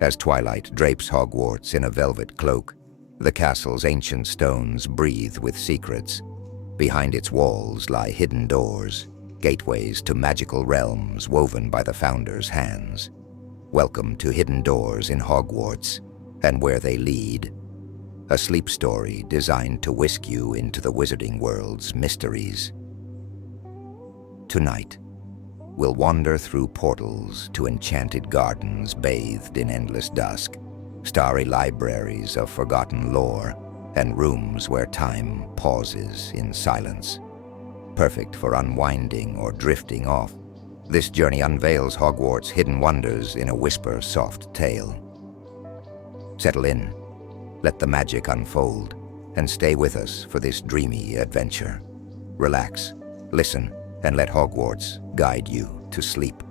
As twilight drapes Hogwarts in a velvet cloak, the castle's ancient stones breathe with secrets. Behind its walls lie hidden doors, gateways to magical realms woven by the Founder's hands. Welcome to Hidden Doors in Hogwarts, and where they lead. A sleep story designed to whisk you into the wizarding world's mysteries. Tonight, we'll wander through portals to enchanted gardens bathed in endless dusk, starry libraries of forgotten lore, and rooms where time pauses in silence. Perfect for unwinding or drifting off, this journey unveils Hogwarts' hidden wonders in a whisper-soft tale. Settle in, let the magic unfold, and stay with us for this dreamy adventure. Relax, listen, and let Hogwarts guide you to sleep.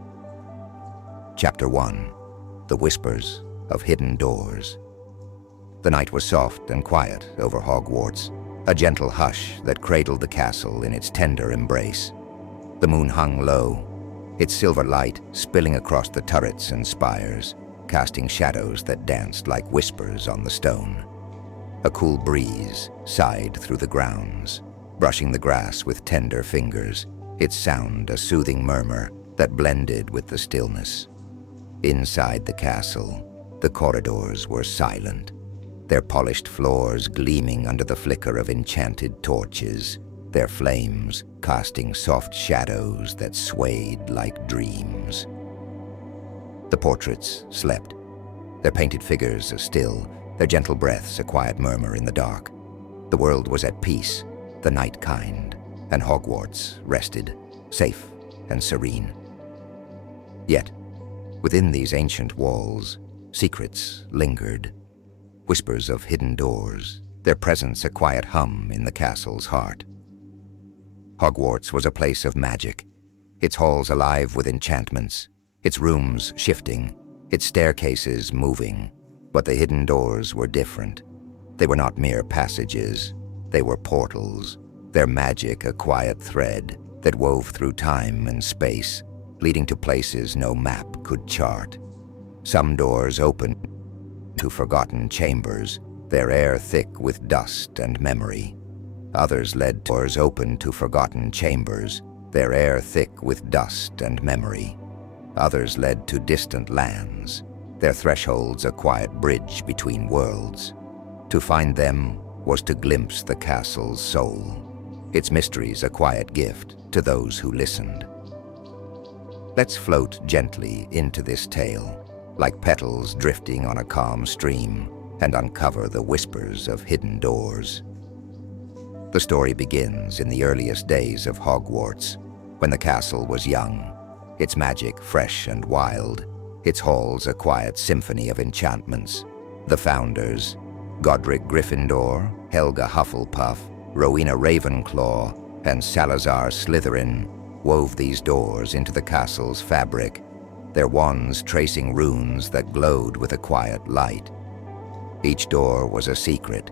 Chapter 1. The Whispers of Hidden Doors. The night was soft and quiet over Hogwarts, a gentle hush that cradled the castle in its tender embrace. The moon hung low, its silver light spilling across the turrets and spires, casting shadows that danced like whispers on the stone. A cool breeze sighed through the grounds, brushing the grass with tender fingers, its sound a soothing murmur that blended with the stillness. Inside the castle, the corridors were silent, their polished floors gleaming under the flicker of enchanted torches, their flames casting soft shadows that swayed like dreams. The portraits slept, their painted figures still, their gentle breaths a quiet murmur in the dark. The world was at peace, the night kind, and Hogwarts rested, safe and serene. Yet, within these ancient walls, secrets lingered, whispers of hidden doors, their presence a quiet hum in the castle's heart. Hogwarts was a place of magic, its halls alive with enchantments, its rooms shifting, its staircases moving, but the hidden doors were different. They were not mere passages, they were portals, their magic a quiet thread that wove through time and space, leading to places no map could chart. Some doors opened to forgotten chambers, their air thick with dust and memory. Others led doors open to forgotten chambers, their air thick with dust and memory. Others led to distant lands, their thresholds a quiet bridge between worlds. To find them was to glimpse the castle's soul, its mysteries a quiet gift to those who listened. Let's float gently into this tale, like petals drifting on a calm stream, and uncover the whispers of hidden doors. The story begins in the earliest days of Hogwarts, when the castle was young, its magic fresh and wild, its halls a quiet symphony of enchantments. The founders, Godric Gryffindor, Helga Hufflepuff, Rowena Ravenclaw, and Salazar Slytherin, wove these doors into the castle's fabric, their wands tracing runes that glowed with a quiet light. Each door was a secret,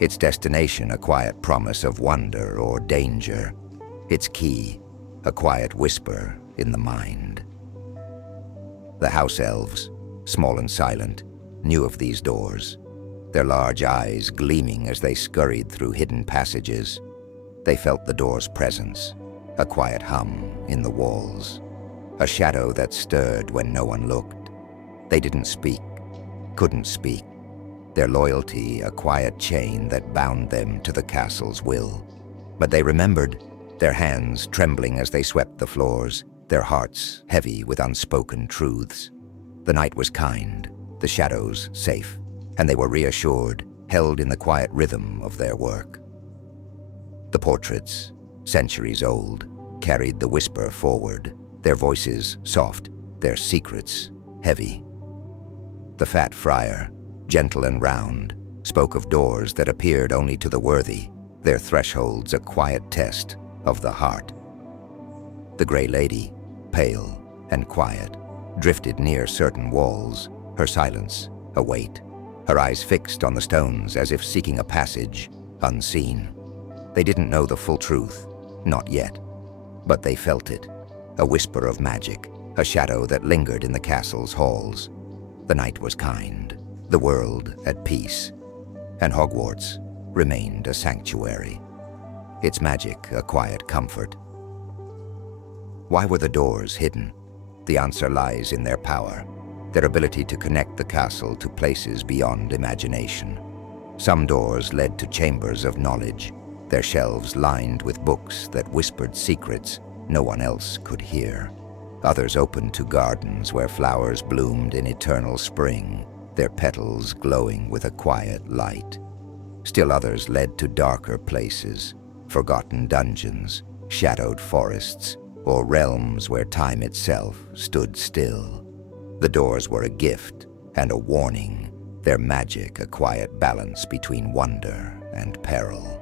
its destination a quiet promise of wonder or danger, its key a quiet whisper in the mind. The house elves, small and silent, knew of these doors, their large eyes gleaming as they scurried through hidden passages. They felt the door's presence, a quiet hum in the walls, a shadow that stirred when no one looked. They didn't speak, couldn't speak, their loyalty a quiet chain that bound them to the castle's will. But they remembered, their hands trembling as they swept the floors, their hearts heavy with unspoken truths. The night was kind, the shadows safe, and they were reassured, held in the quiet rhythm of their work. The portraits, centuries old, carried the whisper forward, their voices soft, their secrets heavy. The fat friar, gentle and round, spoke of doors that appeared only to the worthy, their thresholds a quiet test of the heart. The Grey Lady, pale and quiet, drifted near certain walls, her silence a weight, her eyes fixed on the stones as if seeking a passage, unseen. They didn't know the full truth, not yet, but they felt it, a whisper of magic, a shadow that lingered in the castle's halls. The night was kind, the world at peace, and Hogwarts remained a sanctuary, its magic a quiet comfort. Why were the doors hidden? The answer lies in their power, their ability to connect the castle to places beyond imagination. Some doors led to chambers of knowledge, their shelves lined with books that whispered secrets no one else could hear. Others opened to gardens where flowers bloomed in eternal spring, their petals glowing with a quiet light. Still others led to darker places, forgotten dungeons, shadowed forests, or realms where time itself stood still. The doors were a gift and a warning, their magic a quiet balance between wonder and peril.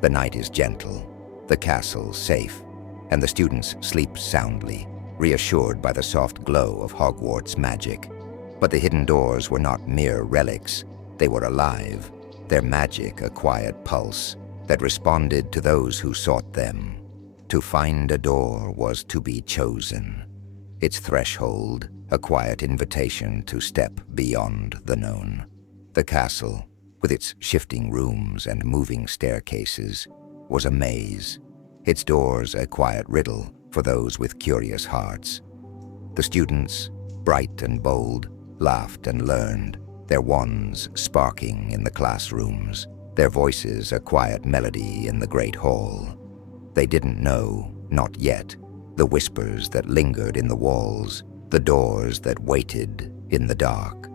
The night is gentle, the castle safe, and the students sleep soundly, reassured by the soft glow of Hogwarts magic. But the hidden doors were not mere relics, they were alive, their magic a quiet pulse that responded to those who sought them. To find a door was to be chosen, its threshold a quiet invitation to step beyond the known. The castle, with its shifting rooms and moving staircases, was a maze, its doors a quiet riddle for those with curious hearts. The students, bright and bold, laughed and learned, their wands sparking in the classrooms, their voices a quiet melody in the great hall. They didn't know, not yet, the whispers that lingered in the walls, the doors that waited in the dark.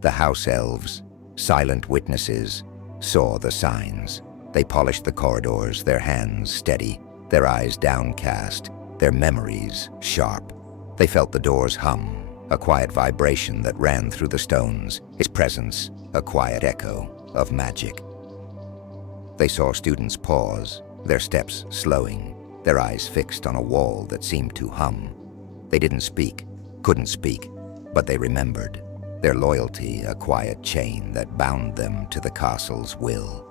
The house elves, silent witnesses, saw the signs. They polished the corridors, their hands steady, their eyes downcast, their memories sharp. They felt the doors hum, a quiet vibration that ran through the stones, its presence a quiet echo of magic. They saw students pause, their steps slowing, their eyes fixed on a wall that seemed to hum. They didn't speak, couldn't speak, but they remembered, their loyalty a quiet chain that bound them to the castle's will.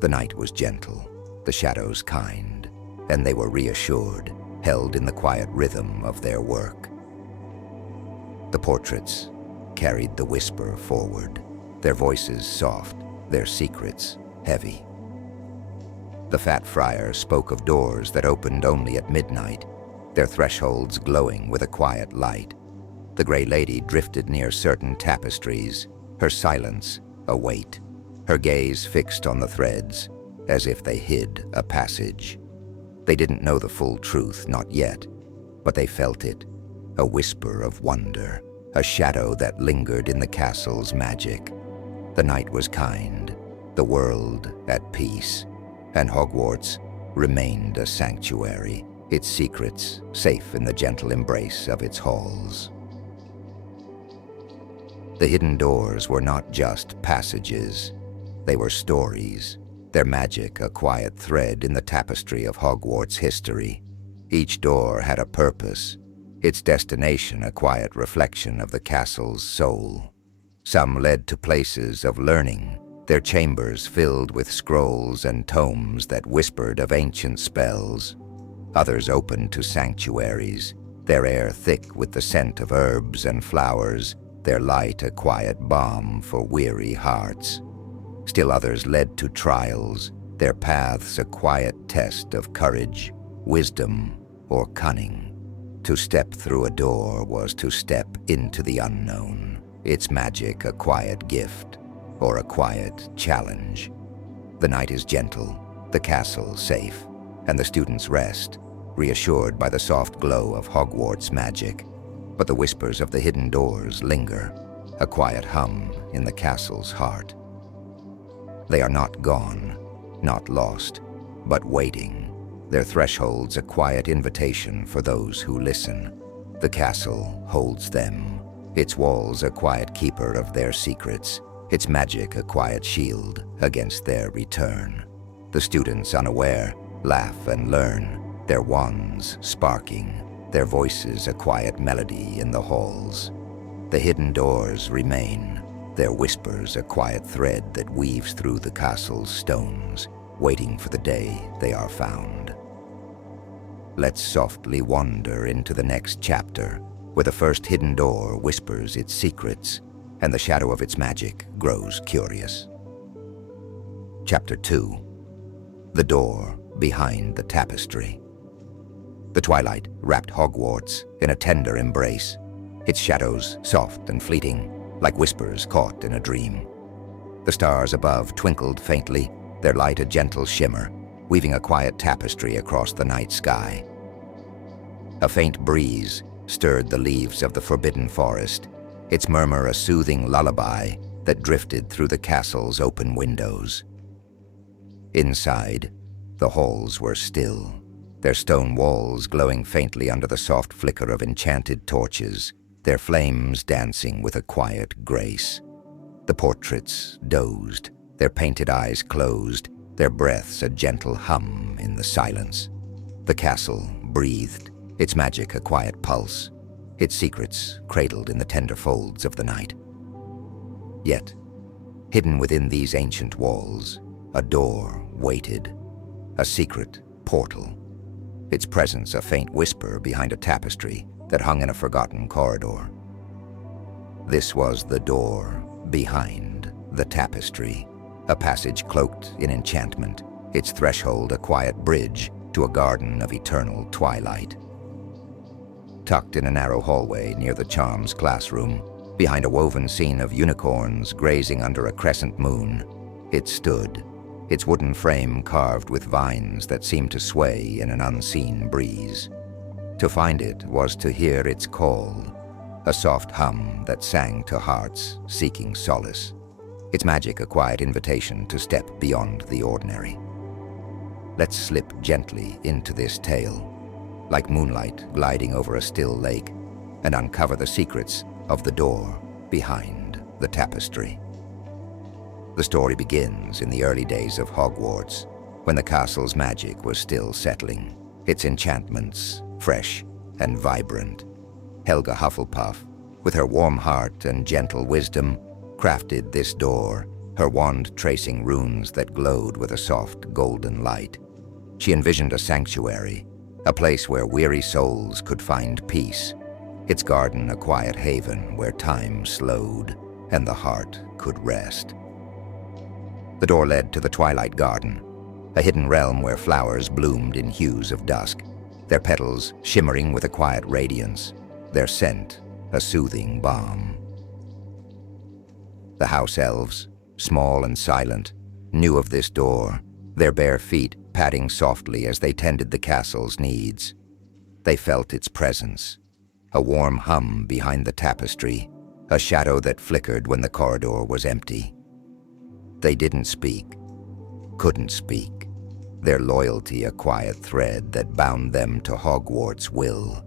The night was gentle, the shadows kind, and they were reassured, held in the quiet rhythm of their work. The portraits carried the whisper forward, their voices soft, their secrets heavy. The fat friar spoke of doors that opened only at midnight, their thresholds glowing with a quiet light. The Grey Lady drifted near certain tapestries, her silence a weight, her gaze fixed on the threads, as if they hid a passage. They didn't know the full truth, not yet, but they felt it, a whisper of wonder, a shadow that lingered in the castle's magic. The night was kind, the world at peace, and Hogwarts remained a sanctuary, its secrets safe in the gentle embrace of its halls. The hidden doors were not just passages, they were stories, their magic a quiet thread in the tapestry of Hogwarts history. Each door had a purpose, its destination a quiet reflection of the castle's soul. Some led to places of learning, their chambers filled with scrolls and tomes that whispered of ancient spells. Others opened to sanctuaries, their air thick with the scent of herbs and flowers, their light a quiet balm for weary hearts. Still others led to trials, their paths a quiet test of courage, wisdom, or cunning. To step through a door was to step into the unknown, its magic a quiet gift, or a quiet challenge. The night is gentle, the castle safe, and the students rest, reassured by the soft glow of Hogwarts magic. But the whispers of the hidden doors linger, a quiet hum in the castle's heart. They are not gone, not lost, but waiting, their thresholds a quiet invitation for those who listen. The castle holds them, its walls a quiet keeper of their secrets, its magic a quiet shield against their return. The students unaware laugh and learn, their wands sparking, their voices a quiet melody in the halls. The hidden doors remain, their whispers a quiet thread that weaves through the castle's stones, waiting for the day they are found. Let's softly wander into the next chapter, where the first hidden door whispers its secrets, and the shadow of its magic grows curious. Chapter 2. The Door Behind the Tapestry. The twilight wrapped Hogwarts in a tender embrace, its shadows soft and fleeting, like whispers caught in a dream. The stars above twinkled faintly, their light a gentle shimmer, weaving a quiet tapestry across the night sky. A faint breeze stirred the leaves of the forbidden forest, its murmur a soothing lullaby that drifted through the castle's open windows. Inside, the halls were still, their stone walls glowing faintly under the soft flicker of enchanted torches, their flames dancing with a quiet grace. The portraits dozed, their painted eyes closed, their breaths a gentle hum in the silence. The castle breathed, its magic a quiet pulse, its secrets cradled in the tender folds of the night. Yet, hidden within these ancient walls, a door waited, a secret portal, its presence a faint whisper behind a tapestry that hung in a forgotten corridor. This was the door behind the tapestry, a passage cloaked in enchantment, its threshold a quiet bridge to a garden of eternal twilight. Tucked in a narrow hallway near the charms classroom, behind a woven scene of unicorns grazing under a crescent moon, it stood, its wooden frame carved with vines that seemed to sway in an unseen breeze. To find it was to hear its call, a soft hum that sang to hearts seeking solace, its magic a quiet invitation to step beyond the ordinary. Let's slip gently into this tale, like moonlight gliding over a still lake, and uncover the secrets of the door behind the tapestry. The story begins in the early days of Hogwarts, when the castle's magic was still settling, its enchantments fresh and vibrant. Helga Hufflepuff, with her warm heart and gentle wisdom, crafted this door, her wand tracing runes that glowed with a soft golden light. She envisioned a sanctuary, a place where weary souls could find peace, its garden a quiet haven where time slowed and the heart could rest. The door led to the Twilight Garden, a hidden realm where flowers bloomed in hues of dusk, their petals shimmering with a quiet radiance, their scent a soothing balm. The house elves, small and silent, knew of this door, their bare feet padding softly as they tended the castle's needs. They felt its presence, a warm hum behind the tapestry, a shadow that flickered when the corridor was empty. They didn't speak, couldn't speak, their loyalty a quiet thread that bound them to Hogwarts' will.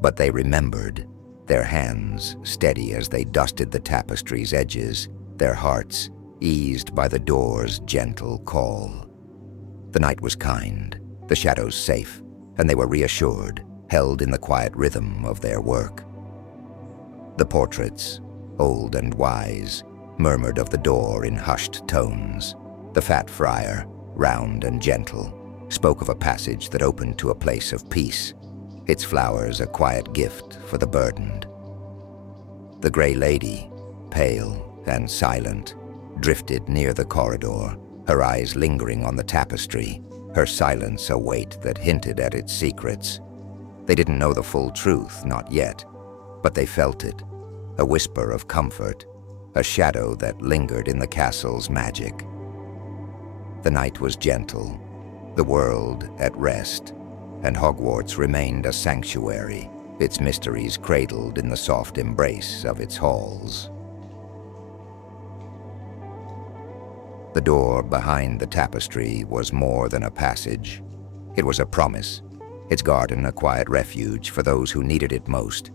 But they remembered, their hands steady as they dusted the tapestry's edges, their hearts eased by the door's gentle call. The night was kind, the shadows safe, and they were reassured, held in the quiet rhythm of their work. The portraits, old and wise, murmured of the door in hushed tones. The fat friar, round and gentle, spoke of a passage that opened to a place of peace, its flowers a quiet gift for the burdened. The Grey Lady, pale and silent, drifted near the corridor, her eyes lingering on the tapestry, her silence a weight that hinted at its secrets. They didn't know the full truth, not yet, but they felt it, a whisper of comfort, a shadow that lingered in the castle's magic. The night was gentle, the world at rest, and Hogwarts remained a sanctuary, its mysteries cradled in the soft embrace of its halls. The door behind the tapestry was more than a passage. It was a promise, its garden a quiet refuge for those who needed it most.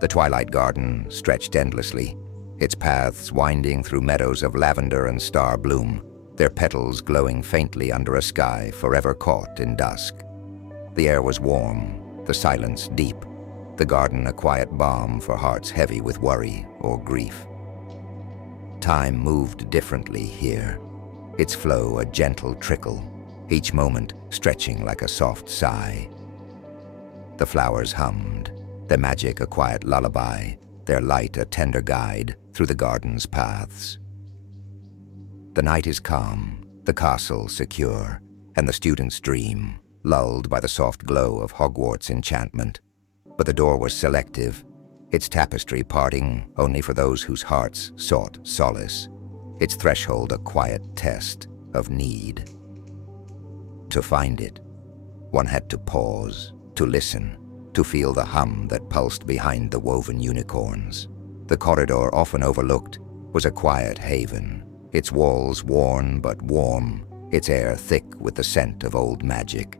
The Twilight Garden stretched endlessly, its paths winding through meadows of lavender and star bloom, their petals glowing faintly under a sky forever caught in dusk. The air was warm, the silence deep, the garden a quiet balm for hearts heavy with worry or grief. Time moved differently here, its flow a gentle trickle, each moment stretching like a soft sigh. The flowers hummed, their magic a quiet lullaby, their light a tender guide through the garden's paths. The night is calm, the castle secure, and the students dream, lulled by the soft glow of Hogwarts enchantment. But the door was selective, its tapestry parting only for those whose hearts sought solace, its threshold a quiet test of need. To find it, one had to pause, to listen, to feel the hum that pulsed behind the woven unicorns. The corridor, often overlooked, was a quiet haven, its walls worn but warm, its air thick with the scent of old magic.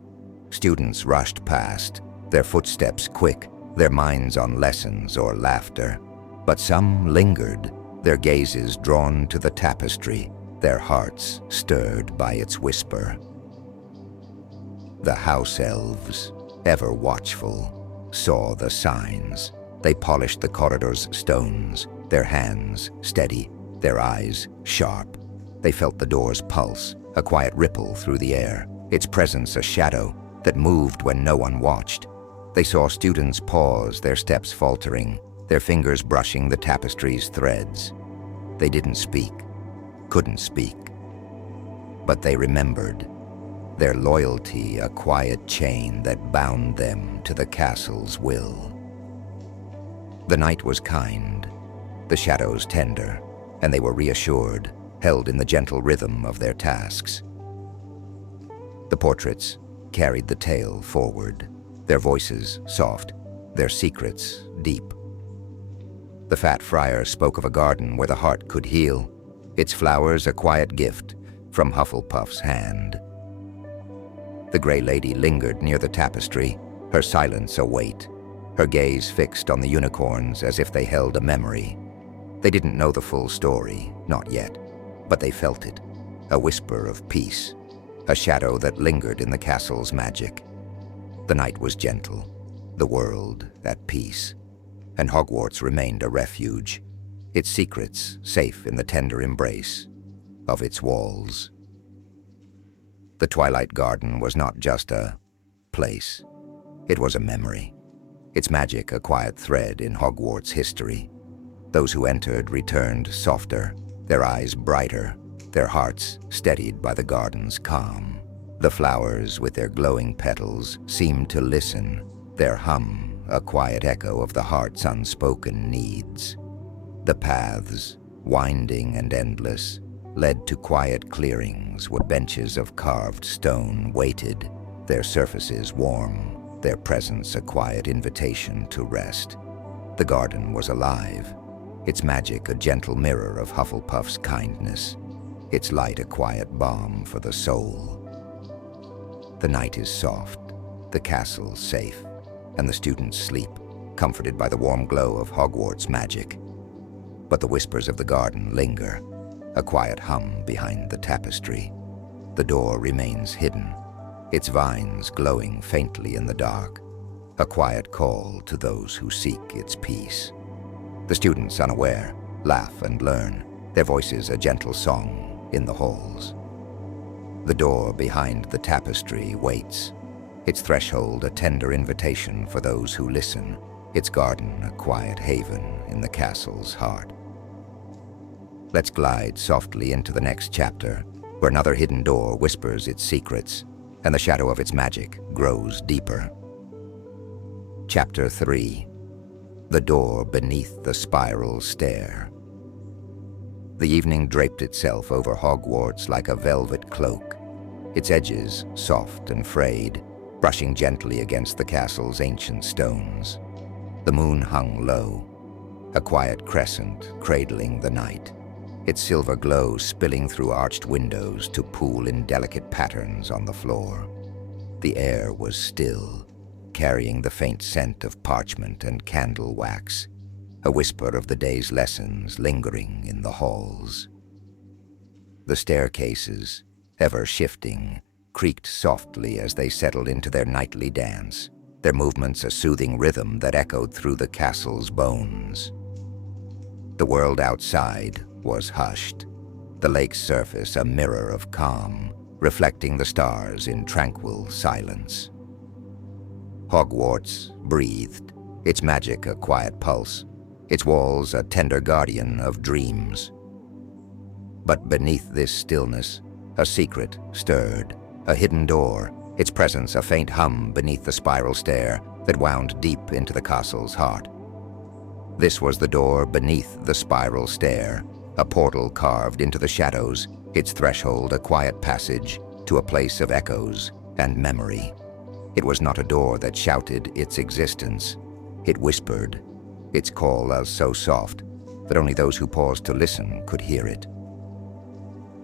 Students rushed past, their footsteps quick, their minds on lessons or laughter. But some lingered, their gazes drawn to the tapestry, their hearts stirred by its whisper. The house elves, ever watchful, saw the signs. They polished the corridor's stones, their hands steady, their eyes sharp. They felt the door's pulse, a quiet ripple through the air, its presence a shadow that moved when no one watched. They saw students pause, their steps faltering, their fingers brushing the tapestry's threads. They didn't speak, couldn't speak. But they remembered, their loyalty a quiet chain that bound them to the castle's will. The night was kind, the shadows tender, and they were reassured, held in the gentle rhythm of their tasks. The portraits carried the tale forward, their voices soft, their secrets deep. The fat friar spoke of a garden where the heart could heal, its flowers a quiet gift from Hufflepuff's hand. The Grey Lady lingered near the tapestry, her silence a weight, her gaze fixed on the unicorns as if they held a memory. They didn't know the full story, not yet, but they felt it, a whisper of peace, a shadow that lingered in the castle's magic. The night was gentle, the world at peace, and Hogwarts remained a refuge, its secrets safe in the tender embrace of its walls. The Twilight Garden was not just a place, it was a memory, its magic a quiet thread in Hogwarts history. Those who entered returned softer, their eyes brighter, their hearts steadied by the garden's calm. The flowers with their glowing petals seemed to listen, their hum a quiet echo of the heart's unspoken needs. The paths, winding and endless, led to quiet clearings where benches of carved stone waited, their surfaces warm, their presence a quiet invitation to rest. The garden was alive, its magic a gentle mirror of Hufflepuff's kindness, its light a quiet balm for the soul. The night is soft, the castle safe, and the students sleep, comforted by the warm glow of Hogwarts magic. But the whispers of the garden linger, a quiet hum behind the tapestry. The door remains hidden, its vines glowing faintly in the dark, a quiet call to those who seek its peace. The students, unaware, laugh and learn, their voices a gentle song in the halls. The door behind the tapestry waits, its threshold a tender invitation for those who listen, its garden a quiet haven in the castle's heart. Let's glide softly into the next chapter, where another hidden door whispers its secrets, and the shadow of its magic grows deeper. Chapter 3. The Door Beneath the Spiral Stair. The evening draped itself over Hogwarts like a velvet cloak, its edges soft and frayed, brushing gently against the castle's ancient stones. The moon hung low, a quiet crescent cradling the night, its silver glow spilling through arched windows to pool in delicate patterns on the floor. The air was still, carrying the faint scent of parchment and candle wax, a whisper of the day's lessons lingering in the halls. The staircases, ever shifting, creaked softly as they settled into their nightly dance, their movements a soothing rhythm that echoed through the castle's bones. The world outside was hushed, the lake's surface a mirror of calm, reflecting the stars in tranquil silence. Hogwarts breathed, its magic a quiet pulse, its walls a tender guardian of dreams. But beneath this stillness, a secret stirred, a hidden door, its presence a faint hum beneath the spiral stair that wound deep into the castle's heart. This was the door beneath the spiral stair, a portal carved into the shadows, its threshold a quiet passage to a place of echoes and memory. It was not a door that shouted its existence. It whispered, its call as so soft that only those who paused to listen could hear it.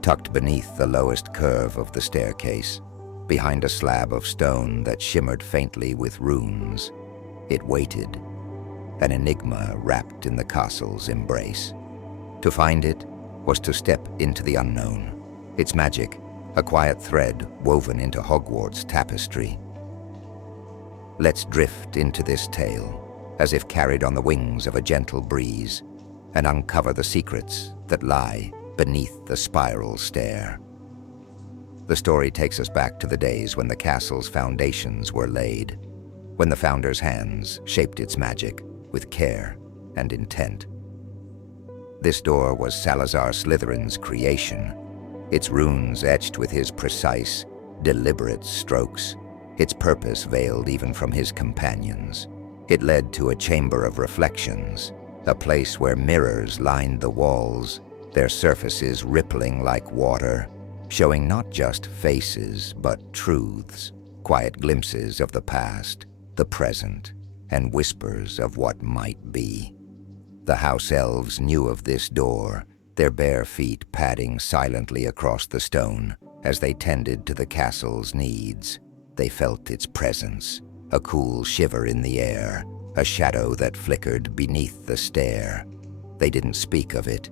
Tucked beneath the lowest curve of the staircase, behind a slab of stone that shimmered faintly with runes, it waited, an enigma wrapped in the castle's embrace. To find it was to step into the unknown, its magic a quiet thread woven into Hogwarts tapestry. Let's drift into this tale, as if carried on the wings of a gentle breeze, and uncover the secrets that lie beneath the spiral stair. The story takes us back to the days when the castle's foundations were laid, when the founder's hands shaped its magic with care and intent. This door was Salazar Slytherin's creation, its runes etched with his precise, deliberate strokes, its purpose veiled even from his companions. It led to a chamber of reflections, a place where mirrors lined the walls, their surfaces rippling like water, showing not just faces but truths, quiet glimpses of the past, the present, and whispers of what might be. The house elves knew of this door, their bare feet padding silently across the stone as they tended to the castle's needs. They felt its presence, a cool shiver in the air, a shadow that flickered beneath the stair. They didn't speak of it,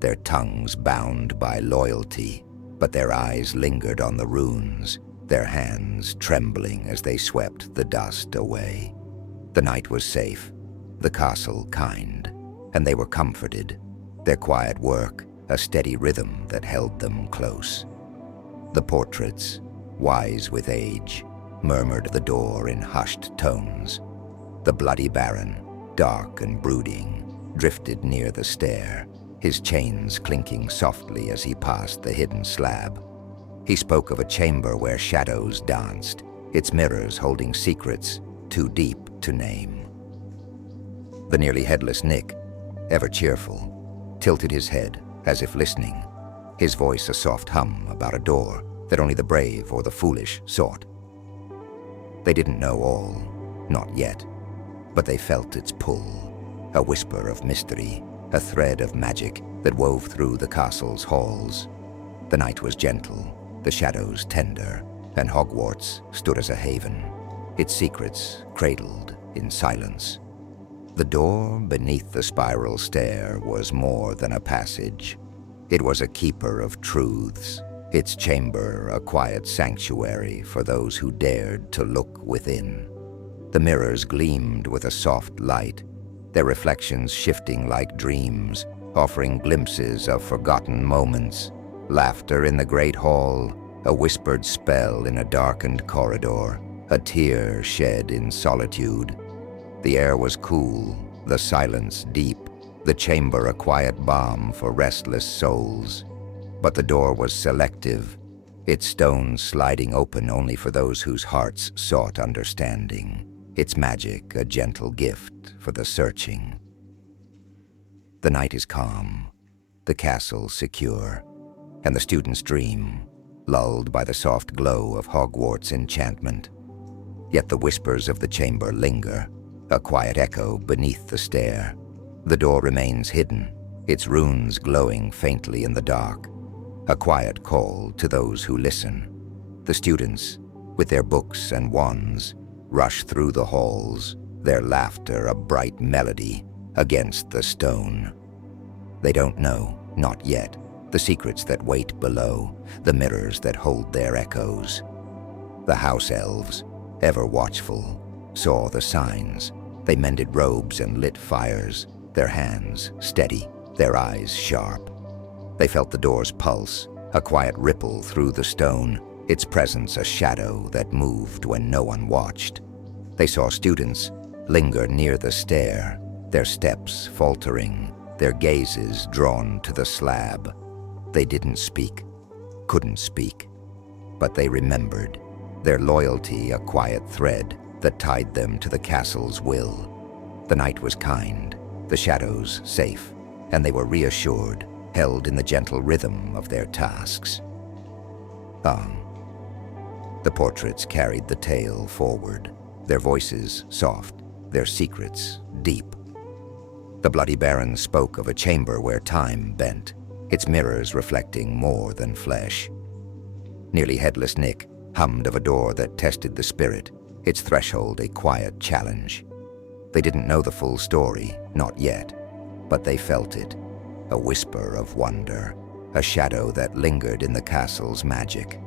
their tongues bound by loyalty, but their eyes lingered on the runes, their hands trembling as they swept the dust away. The night was safe, the castle kind, and they were comforted, their quiet work a steady rhythm that held them close. The portraits, wise with age, murmured the door in hushed tones. The bloody baron, dark and brooding, drifted near the stair, his chains clinking softly as he passed the hidden slab. He spoke of a chamber where shadows danced, its mirrors holding secrets too deep to name. The nearly headless Nick, ever cheerful, tilted his head as if listening, his voice a soft hum about a door that only the brave or the foolish sought. They didn't know all, not yet, but they felt its pull, a whisper of mystery, a thread of magic that wove through the castle's halls. The night was gentle, the shadows tender, and Hogwarts stood as a haven, its secrets cradled in silence. The door beneath the spiral stair was more than a passage. It was a keeper of truths, its chamber a quiet sanctuary for those who dared to look within. The mirrors gleamed with a soft light, their reflections shifting like dreams, offering glimpses of forgotten moments, laughter in the great hall, a whispered spell in a darkened corridor, a tear shed in solitude. The air was cool, the silence deep, the chamber a quiet balm for restless souls. But the door was selective, its stones sliding open only for those whose hearts sought understanding, its magic a gentle gift for the searching. The night is calm, the castle secure, and the students dream, lulled by the soft glow of Hogwarts enchantment. Yet the whispers of the chamber linger, a quiet echo beneath the stair. The door remains hidden, its runes glowing faintly in the dark, a quiet call to those who listen. The students, with their books and wands, rush through the halls, their laughter a bright melody against the stone. They don't know, not yet, the secrets that wait below, the mirrors that hold their echoes. The house elves, ever watchful, saw the signs. They mended robes and lit fires, their hands steady, their eyes sharp. They felt the door's pulse, a quiet ripple through the stone, its presence a shadow that moved when no one watched. They saw students, linger near the stair, their steps faltering, their gazes drawn to the slab. They didn't speak, couldn't speak, but they remembered, their loyalty a quiet thread that tied them to the castle's will. The night was kind, the shadows safe, and they were reassured, held in the gentle rhythm of their tasks. The portraits carried the tale forward, their voices soft, their secrets deep. The Bloody Baron spoke of a chamber where time bent, its mirrors reflecting more than flesh. Nearly Headless Nick hummed of a door that tested the spirit, its threshold a quiet challenge. They didn't know the full story, not yet, but they felt it, a whisper of wonder, a shadow that lingered in the castle's magic.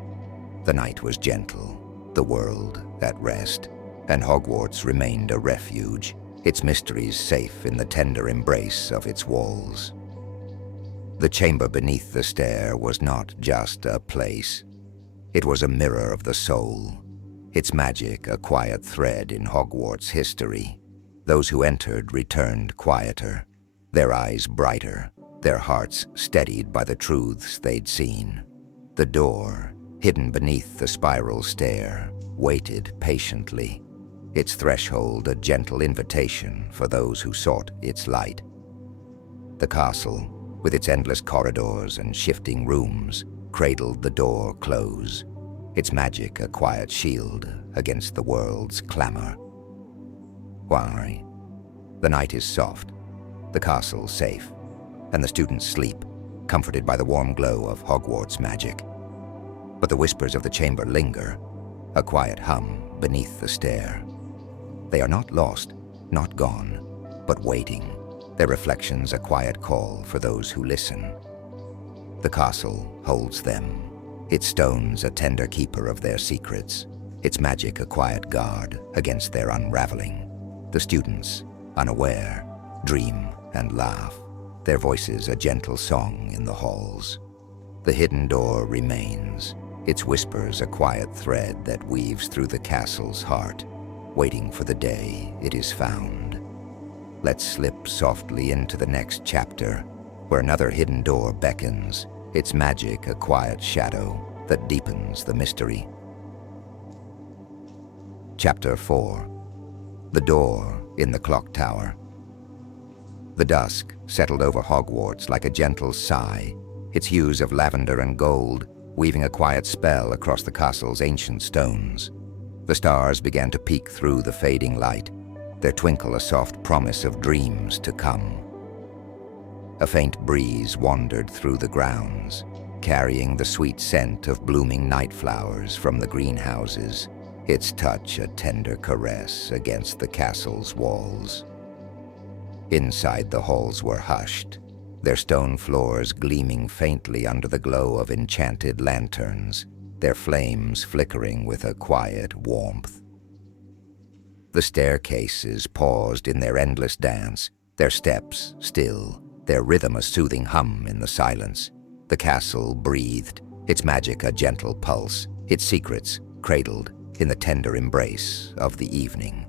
The night was gentle, the world at rest, and Hogwarts remained a refuge, its mysteries safe in the tender embrace of its walls. The chamber beneath the stair was not just a place. It was a mirror of the soul, its magic a quiet thread in Hogwarts history. Those who entered returned quieter, their eyes brighter, their hearts steadied by the truths they'd seen. The door, hidden beneath the spiral stair, waited patiently, its threshold a gentle invitation for those who sought its light. The castle, with its endless corridors and shifting rooms, cradled the door close, its magic a quiet shield against the world's clamor. Why? The night is soft, the castle safe, and the students sleep, comforted by the warm glow of Hogwarts magic. But the whispers of the chamber linger, a quiet hum beneath the stair. They are not lost, not gone, but waiting, their reflections a quiet call for those who listen. The castle holds them, its stones a tender keeper of their secrets, its magic a quiet guard against their unraveling. The students, unaware, dream and laugh, their voices a gentle song in the halls. The hidden door remains, its whispers a quiet thread that weaves through the castle's heart, waiting for the day it is found. Let's slip softly into the next chapter, where another hidden door beckons, its magic a quiet shadow that deepens the mystery. Chapter 4. The Door in the Clock Tower. The dusk settled over Hogwarts like a gentle sigh, its hues of lavender and gold weaving a quiet spell across the castle's ancient stones. The stars began to peek through the fading light, their twinkle a soft promise of dreams to come. A faint breeze wandered through the grounds, carrying the sweet scent of blooming night flowers from the greenhouses, its touch a tender caress against the castle's walls. Inside the halls were hushed, their stone floors gleaming faintly under the glow of enchanted lanterns, their flames flickering with a quiet warmth. The staircases paused in their endless dance, their steps still, their rhythm a soothing hum in the silence. The castle breathed, its magic a gentle pulse, its secrets cradled in the tender embrace of the evening.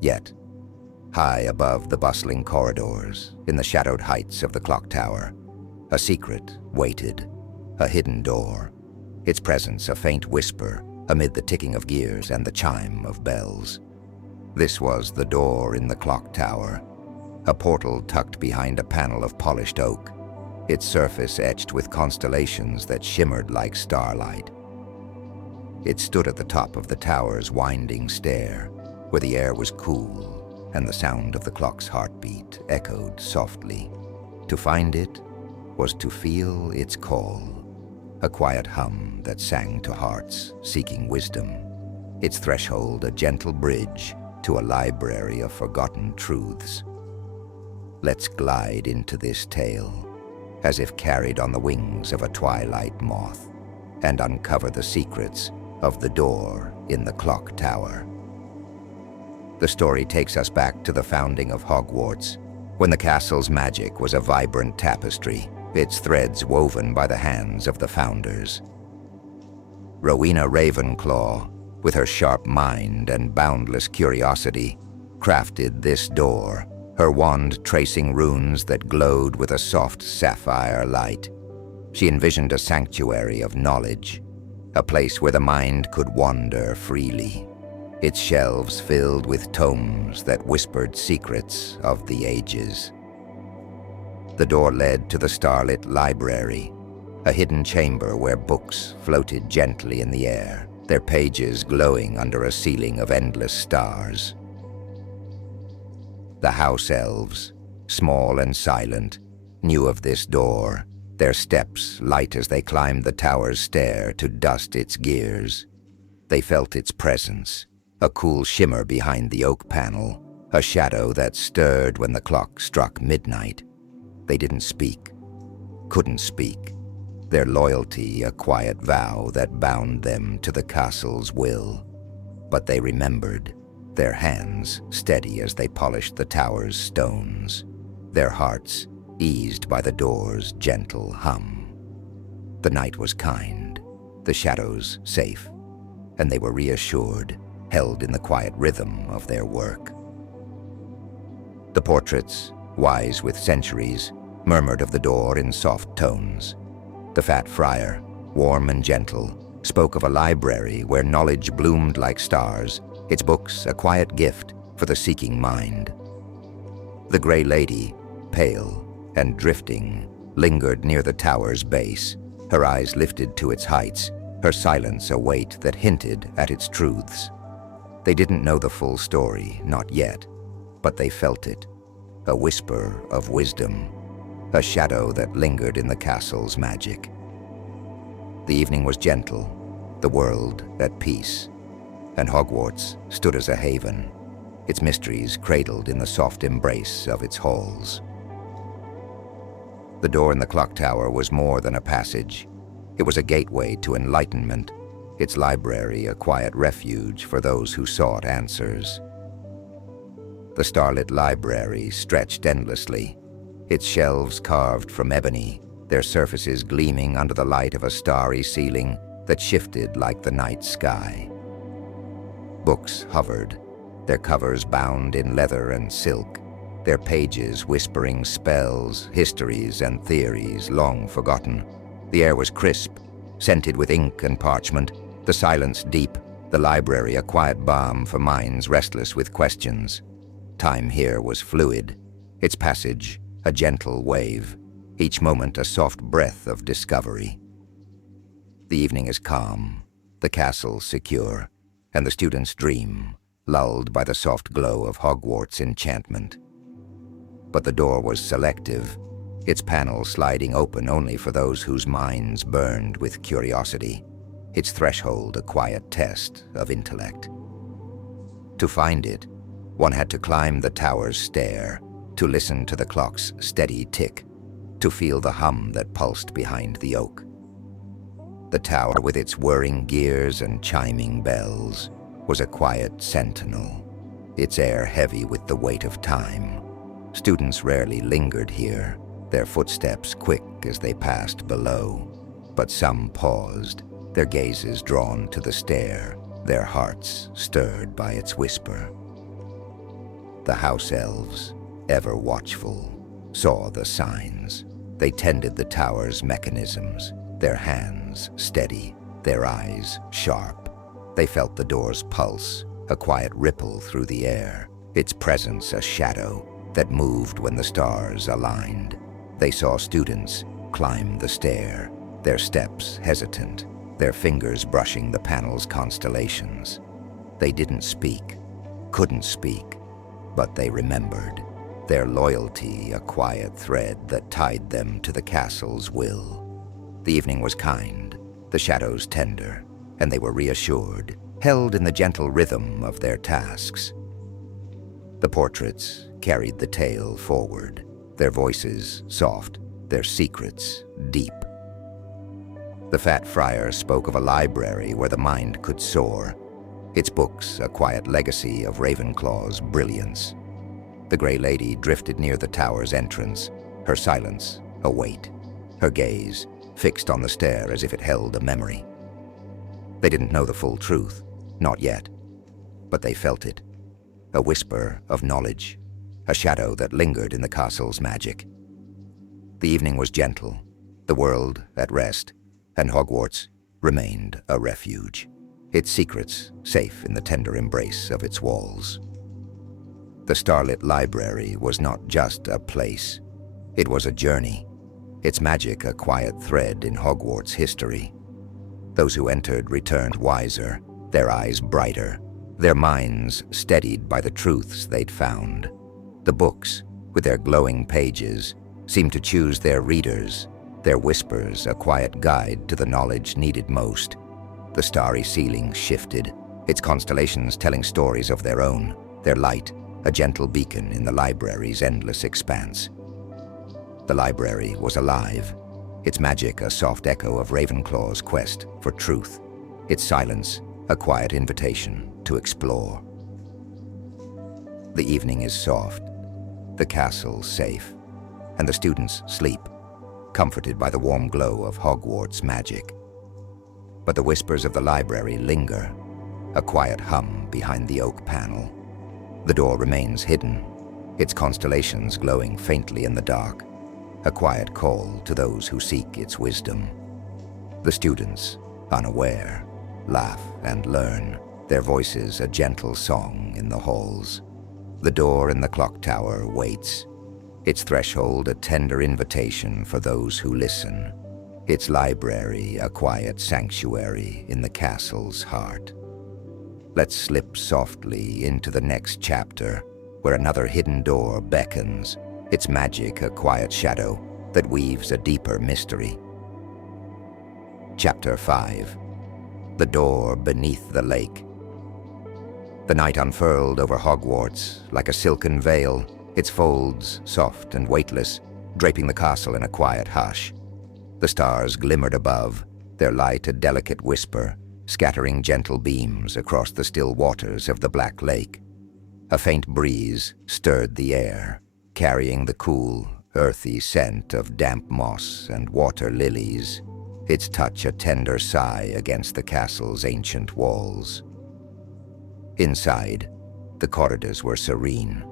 Yet, high above the bustling corridors, in the shadowed heights of the clock tower, a secret waited, a hidden door, its presence a faint whisper amid the ticking of gears and the chime of bells. This was the door in the clock tower, a portal tucked behind a panel of polished oak, its surface etched with constellations that shimmered like starlight. It stood at the top of the tower's winding stair, where the air was cool and the sound of the clock's heartbeat echoed softly. To find it was to feel its call, a quiet hum that sang to hearts seeking wisdom, its threshold a gentle bridge to a library of forgotten truths. Let's glide into this tale, as if carried on the wings of a twilight moth, and uncover the secrets of the door in the clock tower. The story takes us back to the founding of Hogwarts, when the castle's magic was a vibrant tapestry, its threads woven by the hands of the founders. Rowena Ravenclaw, with her sharp mind and boundless curiosity, crafted this door, her wand tracing runes that glowed with a soft sapphire light. She envisioned a sanctuary of knowledge, a place where the mind could wander freely, its shelves filled with tomes that whispered secrets of the ages. The door led to the starlit library, a hidden chamber where books floated gently in the air, their pages glowing under a ceiling of endless stars. The house elves, small and silent, knew of this door, their steps light as they climbed the tower's stair to dust its gears. They felt its presence, a cool shimmer behind the oak panel, a shadow that stirred when the clock struck midnight. They didn't speak, couldn't speak, their loyalty a quiet vow that bound them to the castle's will. But they remembered, their hands steady as they polished the tower's stones, their hearts eased by the door's gentle hum. The night was kind, the shadows safe, and they were reassured, held in the quiet rhythm of their work. The portraits, wise with centuries, murmured of the door in soft tones. The fat friar, warm and gentle, spoke of a library where knowledge bloomed like stars, its books a quiet gift for the seeking mind. The gray lady, pale and drifting, lingered near the tower's base, her eyes lifted to its heights, her silence a weight that hinted at its truths. They didn't know the full story, not yet, but they felt it, a whisper of wisdom, a shadow that lingered in the castle's magic. The evening was gentle, the world at peace, and Hogwarts stood as a haven, its mysteries cradled in the soft embrace of its halls. The door in the clock tower was more than a passage. It was a gateway to enlightenment, its library a quiet refuge for those who sought answers. The starlit library stretched endlessly, its shelves carved from ebony, their surfaces gleaming under the light of a starry ceiling that shifted like the night sky. Books hovered, their covers bound in leather and silk, their pages whispering spells, histories, and theories long forgotten. The air was crisp, scented with ink and parchment, the silence deep, the library a quiet balm for minds restless with questions. Time here was fluid, its passage a gentle wave, each moment a soft breath of discovery. The evening is calm, the castle secure, and the students dream, lulled by the soft glow of Hogwarts enchantment. But the door was selective, its panel sliding open only for those whose minds burned with curiosity, its threshold a quiet test of intellect. To find it, one had to climb the tower's stair, to listen to the clock's steady tick, to feel the hum that pulsed behind the oak. The tower, with its whirring gears and chiming bells, was a quiet sentinel, its air heavy with the weight of time. Students rarely lingered here, their footsteps quick as they passed below, but some paused, their gazes drawn to the stair, their hearts stirred by its whisper. The house elves, ever watchful, saw the signs. They tended the tower's mechanisms, their hands steady, their eyes sharp. They felt the door's pulse, a quiet ripple through the air, its presence a shadow that moved when the stars aligned. They saw students climb the stair, their steps hesitant, their fingers brushing the panel's constellations. They didn't speak, couldn't speak, but they remembered, their loyalty a quiet thread that tied them to the castle's will. The evening was kind, the shadows tender, and they were reassured, held in the gentle rhythm of their tasks. The portraits carried the tale forward, their voices soft, their secrets deep. The fat friar spoke of a library where the mind could soar, its books a quiet legacy of Ravenclaw's brilliance. The gray lady drifted near the tower's entrance, her silence a weight, her gaze fixed on the stair as if it held a memory. They didn't know the full truth, Not yet. But they felt it. A whisper of knowledge, a shadow that lingered in the castle's magic. The evening was gentle, the world at rest, and Hogwarts remained a refuge, its secrets safe in the tender embrace of its walls. The starlit library was not just a place. It was a journey, its magic a quiet thread in Hogwarts history. Those who entered returned wiser, their eyes brighter, their minds steadied by the truths they'd found. The books, with their glowing pages, seemed to choose their readers, their whispers a quiet guide to the knowledge needed most. The starry ceiling shifted, its constellations telling stories of their own, their light a gentle beacon in the library's endless expanse. The library was alive, its magic a soft echo of Ravenclaw's quest for truth, its silence a quiet invitation to explore. The evening is soft, the castle safe, and the students sleep, comforted by the warm glow of Hogwarts magic. But the whispers of the library linger, a quiet hum behind the oak panel. The door remains hidden, its constellations glowing faintly in the dark, a quiet call to those who seek its wisdom. The students, unaware, laugh and learn, their voices a gentle song in the halls. The door in the clock tower waits, its threshold a tender invitation for those who listen, its library a quiet sanctuary in the castle's heart. Let's slip softly into the next chapter, where another hidden door beckons, its magic a quiet shadow that weaves a deeper mystery. Chapter 5. The Door Beneath the Lake. The night unfurled over Hogwarts like a silken veil, its folds soft and weightless, draping the castle in a quiet hush. The stars glimmered above, their light a delicate whisper, scattering gentle beams across the still waters of the Black Lake. A faint breeze stirred the air, carrying the cool, earthy scent of damp moss and water lilies, its touch a tender sigh against the castle's ancient walls. Inside, the corridors were serene,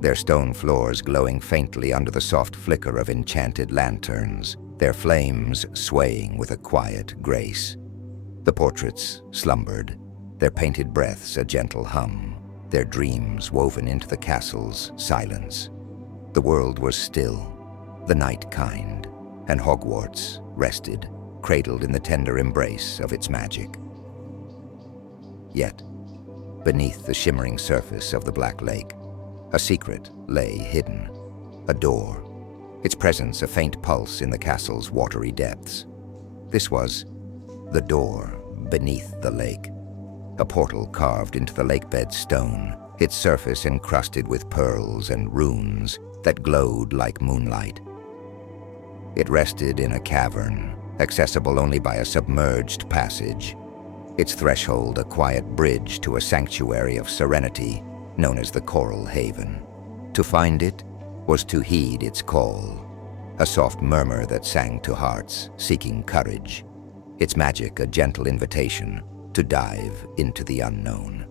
their stone floors glowing faintly under the soft flicker of enchanted lanterns, their flames swaying with a quiet grace. The portraits slumbered, their painted breaths a gentle hum, their dreams woven into the castle's silence. The world was still, the night kind, and Hogwarts rested, cradled in the tender embrace of its magic. Yet, beneath the shimmering surface of the Black Lake, a secret lay hidden, a door, its presence a faint pulse in the castle's watery depths. This was the door beneath the lake, a portal carved into the lakebed stone, its surface encrusted with pearls and runes that glowed like moonlight. It rested in a cavern, accessible only by a submerged passage, its threshold a quiet bridge to a sanctuary of serenity known as the Coral Haven. To find it was to heed its call, a soft murmur that sang to hearts seeking courage, its magic a gentle invitation to dive into the unknown.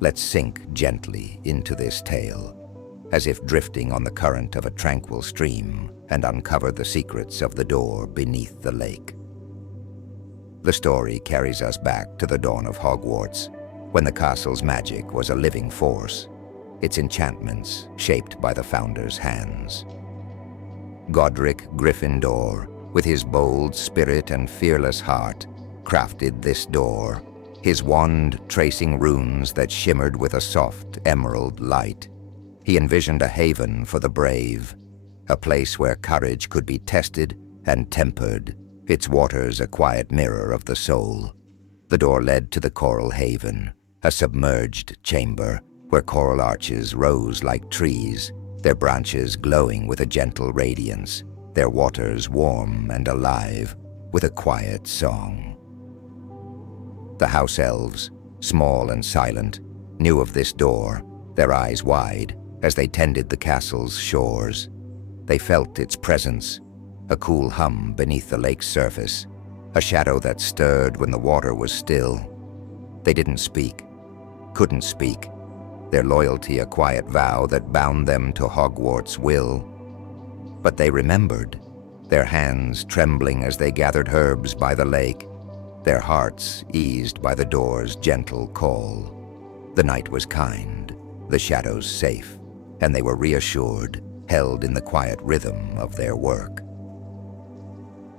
Let's sink gently into this tale, as if drifting on the current of a tranquil stream, and uncover the secrets of the door beneath the lake. The story carries us back to the dawn of Hogwarts, when the castle's magic was a living force, its enchantments shaped by the founder's hands. Godric Gryffindor, with his bold spirit and fearless heart, crafted this door, his wand tracing runes that shimmered with a soft emerald light. He envisioned a haven for the brave, a place where courage could be tested and tempered, its waters a quiet mirror of the soul. The door led to the Coral Haven, a submerged chamber where coral arches rose like trees, their branches glowing with a gentle radiance, their waters warm and alive with a quiet song. The house elves, small and silent, knew of this door, their eyes wide as they tended the castle's shores. They felt its presence, a cool hum beneath the lake's surface, a shadow that stirred when the water was still. They didn't speak, couldn't speak, their loyalty a quiet vow that bound them to Hogwarts' will. But they remembered, their hands trembling as they gathered herbs by the lake, their hearts eased by the door's gentle call. The night was kind, the shadows safe, and they were reassured, held in the quiet rhythm of their work.